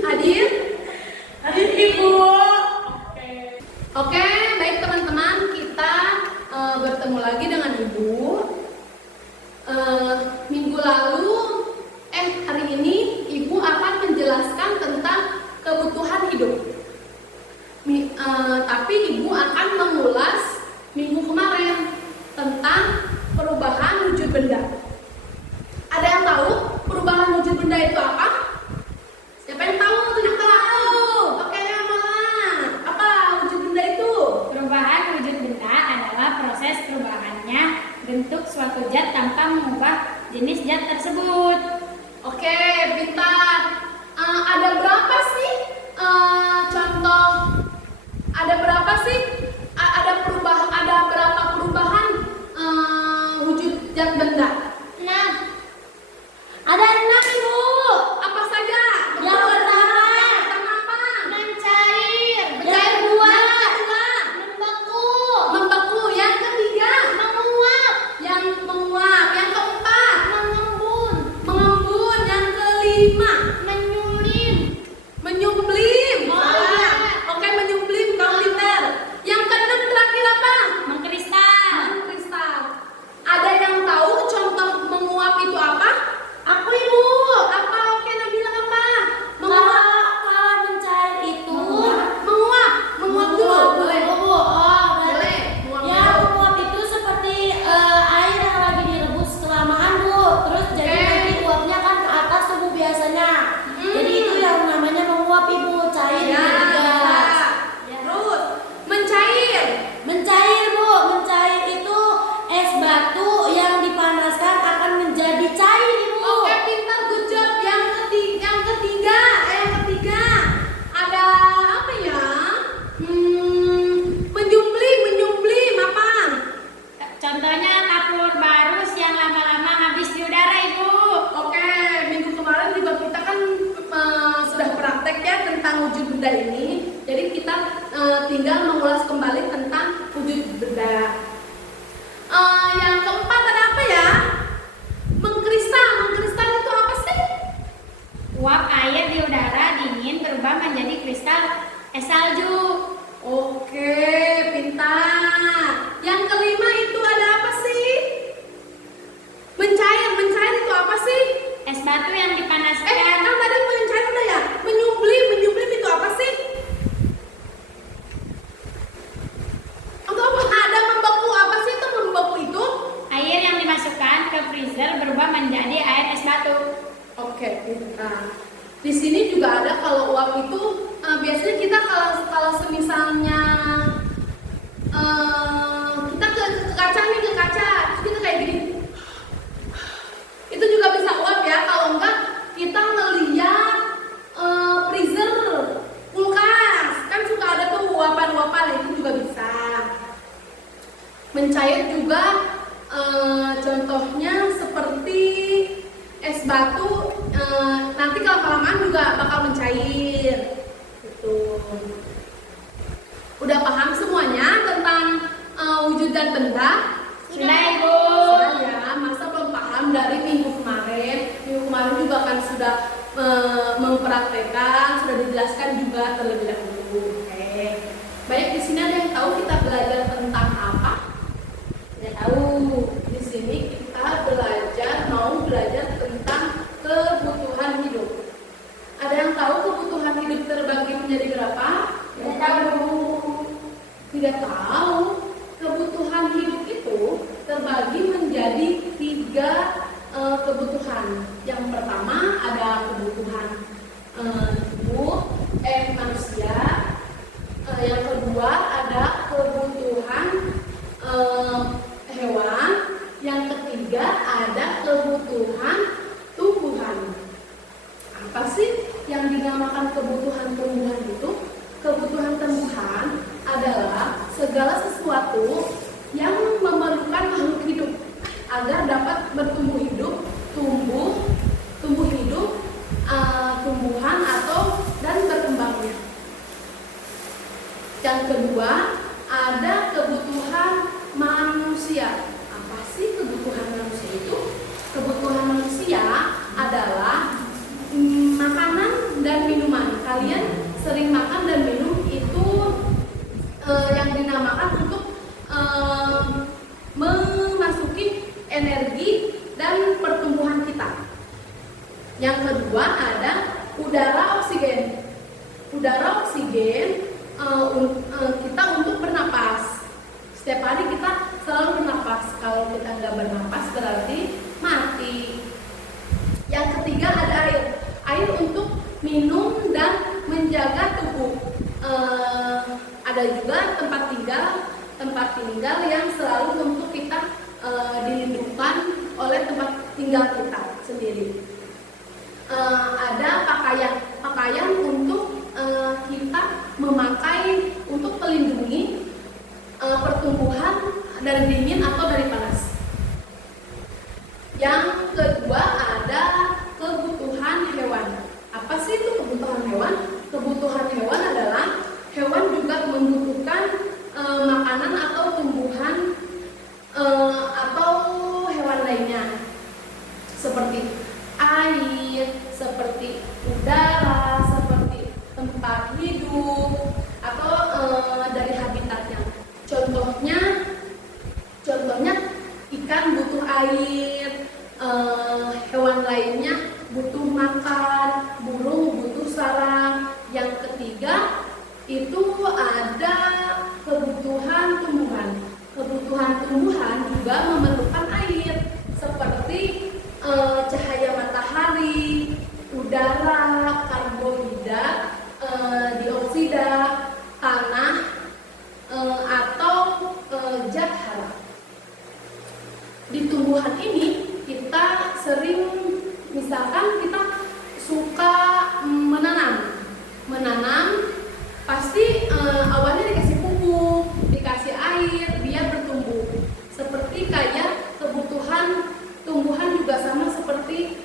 Hadir? Hadir Ibu. Oke, baik teman-teman, kita bertemu lagi dengan Ibu. Minggu lalu, hari ini Ibu akan menjelaskan tentang kebutuhan hidup. Tapi Ibu akan mengulas minggu kemarin tentang perubahan wujud benda. Ada yang tahu perubahan wujud benda itu apa? Siapa yang tahu? Tunjukkan aku. Oke, Malah. Apa wujud benda itu? Perubahan wujud benda adalah proses perubahannya bentuk suatu zat tanpa mengubah jenis zat tersebut. Oke, pintar. Ada berapa sih contoh? Ada berapa sih? Ada berapa perubahan wujud zat benda? 6. Ada 6 Ibu. Apa saja? Yang pertama, apa? mencair. Mencair Yang kedua, yang kedua, membeku. membeku. Yang ketiga, Menguap. yang menguap. Yang keempat, Mengembun. mengembun. Yang kelima, Menyulim. menyublim. Oh, Salah. iya. Oke, menyublim. Kau pintar. Yang keenam terakhir apa? Mengkristal. Kristal. Ada yang tahu contoh menguap itu apa? Aku Ibu. Apa? Oke, Nabila apa? Menguap. Kalau mencair itu Menguap. Menguap dulu. Boleh. boleh. Menguap Ya, dulu. menguap itu seperti air yang lagi direbus kelamaan, Bu. Terus jadi Oke. nanti uapnya kan ke atas tuh, Bu, biasanya. Jadi itu yang namanya menguap, Ibu, cair Ya, jadi gas. bisa. Terus mencair. Mencair, Bu. Mencair itu es batu yang dipanaskan akan menjadi cair, Ibu. Oke, pintar, good job. Yang ketiga ada apa ya? Menyublim apa? Contohnya kapur barus yang lama-lama habis di udara, Ibu. Oke, minggu kemarin juga kita kan sudah praktek ya tentang wujud benda ini. Jadi kita tinggal mengulas kembali tentang wujud benda. Yang keempat ada apa ya? Mengkristal. Mengkristal itu apa sih? Uap air di udara dingin berubah menjadi kristal es salju. Oke, pintar. Yang kelima itu ada apa sih? Mencair. Mencair itu apa sih? Es batu yang dipanaskan. Kan tadi mencair udah ya? Menyublim. Menyublim itu apa sih? Untuk apa? Ada membeku. Apa sih itu membeku itu? Air yang dimasukkan ke freezer berubah menjadi air es batu. Oke, pintar. Di sini juga ada kalau uap itu biasanya kita kalau semisalnya kita ke kaca nih, ke kaca, terus kita kayak gini. Itu juga bisa uap ya. Kalau enggak kita ngeliat freezer, kulkas, kan suka ada tuh uapan-uapan, itu juga bisa. Mencair juga contohnya seperti es batu, nanti kalau kelamaan juga bakal mencair. Gitu. Udah paham semuanya tentang wujud dan benda? Sudah, Ibu. Sudah ya, masa belum paham dari minggu kemarin? Minggu kemarin juga kan sudah mempraktekkan, sudah dijelaskan juga terlebih dahulu. Oke. Baik, di sini ada yang tahu kita belajar tentang apa? Tidak tahu. Di sini kita mau belajar tentang kebutuhan hidup. Ada yang tahu kebutuhan hidup terbagi menjadi berapa? Tidak tahu. Tidak tahu. Kebutuhan hidup itu terbagi menjadi 3 kebutuhan. Yang pertama ada kebutuhan manusia. Yang kedua ada kebutuhan hewan. Yang ketiga ada kebutuhan tumbuhan. Apa sih yang dinamakan kebutuhan tumbuhan itu? Kebutuhan tumbuhan adalah segala sesuatu yang memerlukan makhluk hidup agar dapat bertumbuh hidup, tumbuh hidup, tumbuhan dan berkembangnya. Yang kedua ada kebutuhan manusia. Apa sih kebutuhan manusia itu? Kebutuhan manusia adalah makanan dan minuman. kalian sering makan dan minum itu yang dinamakan untuk memasuki energi dan pertumbuhan kita. Yang kedua ada udara oksigen. Udara oksigen kita untuk bernapas. Setiap hari kita selalu bernapas. Kalau kita nggak bernapas berarti mati. Yang ketiga ada air. Air untuk minum dan menjaga tubuh. Ada juga tempat tinggal yang selalu untuk kita dilindungkan oleh tempat tinggal kita sendiri. Ada pakaian untuk kita memakai untuk melindungi pertumbuhan dari dingin atau dari panas. Yang kedua ada kebutuhan hewan. Apa sih itu kebutuhan hewan? Kebutuhan hewan adalah hewan juga membutuhkan makanan atau tumbuhan atau hewan lainnya seperti air, seperti udara, seperti tempat hidup atau dari habitatnya. Contohnya ikan butuh air, hewan lainnya butuh makan, burung butuh sarang. Yang ketiga itu ada kebutuhan tumbuhan. Kebutuhan tumbuhan juga memerlukan air seperti cahaya matahari, udara, karbohidrat, dioksida, tanah, atau zat hara. Di tumbuhan ini kita sering, misalkan kita suka menanam, pasti awalnya dikasih pupuk, dikasih air, dia bertumbuh. Seperti kayak kebutuhan tumbuhan juga sama seperti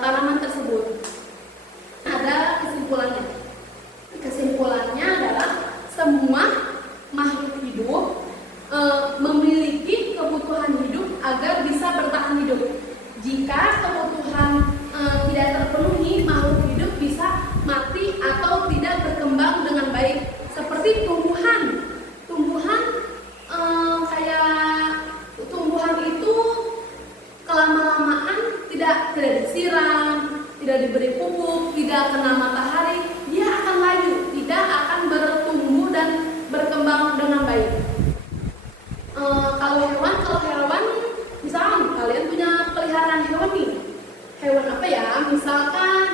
tanaman tersebut. Ada kesimpulannya. Kesimpulannya adalah semua makhluk hidup memiliki kebutuhan hidup agar bisa bertahan hidup. Jika kebutuhan tidak terpenuhi, makhluk hidup bisa mati atau tidak berkembang dengan baik. Seperti tumbuhan kayak tumbuhan itu kelama-lamaan tidak disiram, tidak diberi pupuk, tidak kena matahari, dia akan layu, tidak akan bertumbuh dan berkembang dengan baik. Kalau hewan, misalkan kalian punya peliharaan hewan nih. Hewan apa ya? Misalkan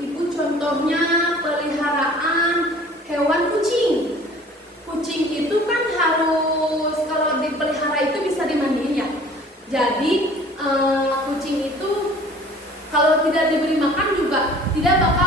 ibu contohnya peliharaan hewan kucing. Kucing itu kan harus, kalau dipelihara itu bisa dimandiin ya. Jadi kucing itu kalau tidak diberi makan juga tidak bakal